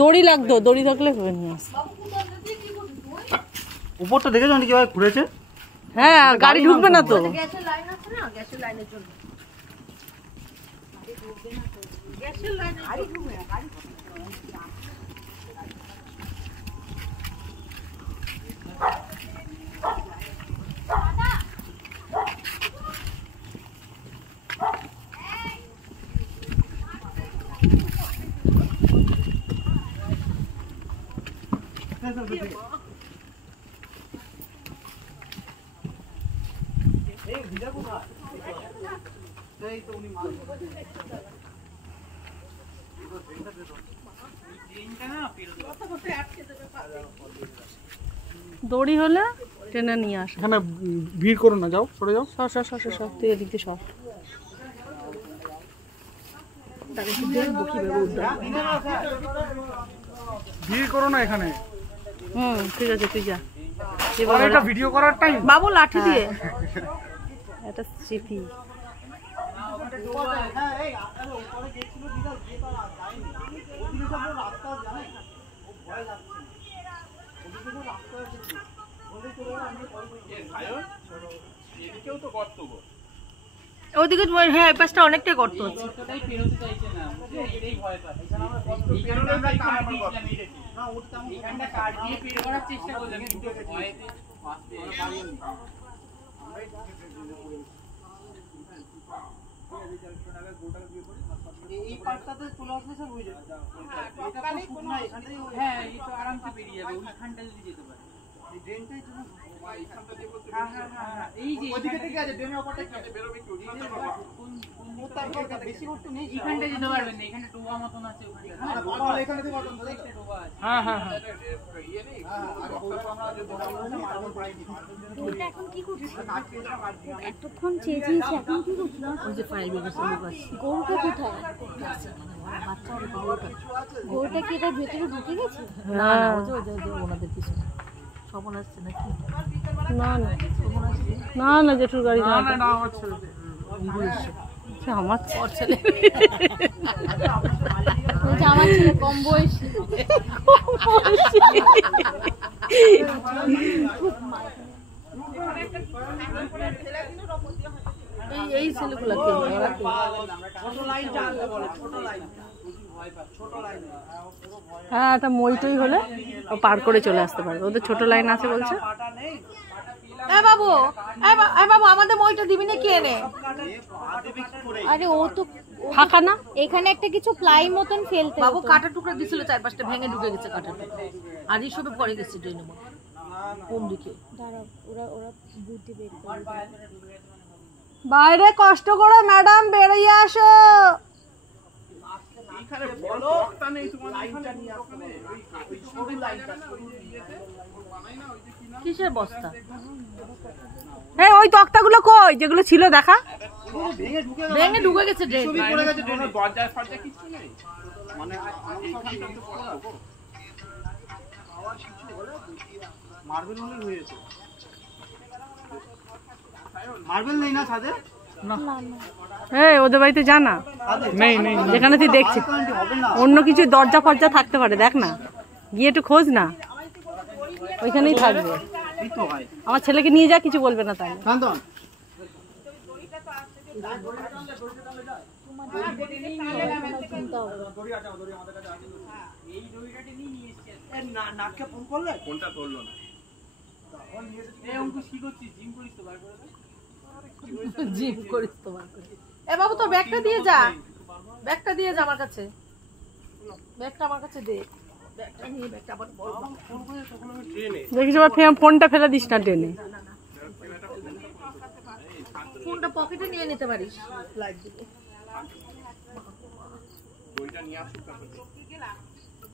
দড়ি লাগতো, দড়ি থাকলে হবে না। উপরটা দেখেছো কিভাবে ঘুরেছে? হ্যাঁ, গাড়ি ঢুকবে না তো। গ্যাসের লাইন আছে না, গ্যাসের লাইনের জন্য। গ্যাসের লাইন গাড়ি ঢুকবে না, গাড়ি দড়ি হলে টেনে নিয়ে আসে। এখানে ভিড় করো না, যাও সরে যাও। সব তুই এদিক দিয়ে সব। ভিড় করো না এখানে। ঠিক আছে, তুই যা। এবার এটা ভিডিও করার টাইম। বাবু লাঠি দিয়ে এটা স্মৃতি। ওদিকে হ্যাঁ, এই পাশটা অনেকটাই গর্ত আছে। এই পার্টটাতে চলে আসলে সব হয়ে যাবে। হ্যাঁ, এই তো আরামসে বেরিয়ে যাবে, ওইখানটা যদি যেতে পারে। এই ড্রেনটাই জন্য এইখানটা দিয়ে বলতে এই যে ওইদিকে থেকে আছে, ড্রেনের ওপরটা কি বেরোবে কি ওইখানটা বেশি করতে নেই। এইখানটা যেতে পারবেন না, এখানে ডোবা মতন আছে, ওখানটা বাবা এখানে থেকে বাটন ধরে ডোবা আছে। হ্যাঁ হ্যাঁ হ্যাঁ। ইয়ে নেই এটা এখন কি করছিস? এতক্ষণ চেয়েছিস, এখন কি করছিস? ওই যে ফায়ার ব্রিগেডের লোক আসছে। গরুটা কোথায়? গরুটা কি এটার ভেতরে ঢুকে গেছে? না ওনাদের কিছু সপন আসছে নাকি? না জেঠুর গাড়ি না, না হচ্ছে আমার ছেলে। বলছে আমার ছেলে কম বয়সী। এই ছেলেগুলোকে হ্যাঁ, একটা মইটই হলে ও পার করে চলে আসতে পারে। ওদের ছোট লাইন আছে বলছে। বাবু, বাবু আমাদের মইটা দিবি না, কে এনে? আরে ও তো ফাঁকা না, এখানে একটা কিছু প্লাই মতন ফেলতে। বাবু কাটা টুকরা দিছিল, 4-5টা ভেঙে ঢুকে গেছে কাটা টুকরা। আর এই সবে পড়ে গেছে ট্রেনের মধ্যে কোন দিকে। দাঁড়াও, ওরা বুদ্ধি বের করে। বাইরে কষ্ট করে ম্যাডাম বেরিয়ে আসো। এইখানে বড় বক্তা নেই তোমার লাইনটা নিয়ে আসলে ওই সরু লাইনটা বানাই না, ওই যে কি নাম কিসের বস্তা? এই ওই তক্তাগুলো কই যেগুলো ছিল দেখা? ভেঙে ঢুকে গেছে ড্রেন। ছবি পড়ে গেছে ড্রেনের দরজা ফরজা কিছু নেই, মানে এইখানটা তো পড়া আওয়াজ কিছু হলো মার্বেল হলে হয়েছে। মার্বেল নেই না ছাদে? না এই ওদের বাড়িতে জানা নেই যেখানে তুই দেখছিস অন্য কিছু দরজা ফরজা থাকতে পারে, দেখ না, গিয়ে একটু খোঁজ না, ওইখানেই থাকবে। আমার ছেলেকে নিয়ে যা, কিছু বলবে না তাই। কোনটা ধরলো না? জিম করিস তোমার। এ বাবু তোর ব্যাগটা দিয়ে যা, ব্যাগটা দিয়ে যা আমার কাছে, ব্যাগটা আমার কাছে দে। দেখিস আবার ফোনটা ফেলে দিস না ট্রেনে। ফোনটা পকেটে নিয়ে নিতে পারিস। লাইট দিকে ওইটা নিয়ে আসুক।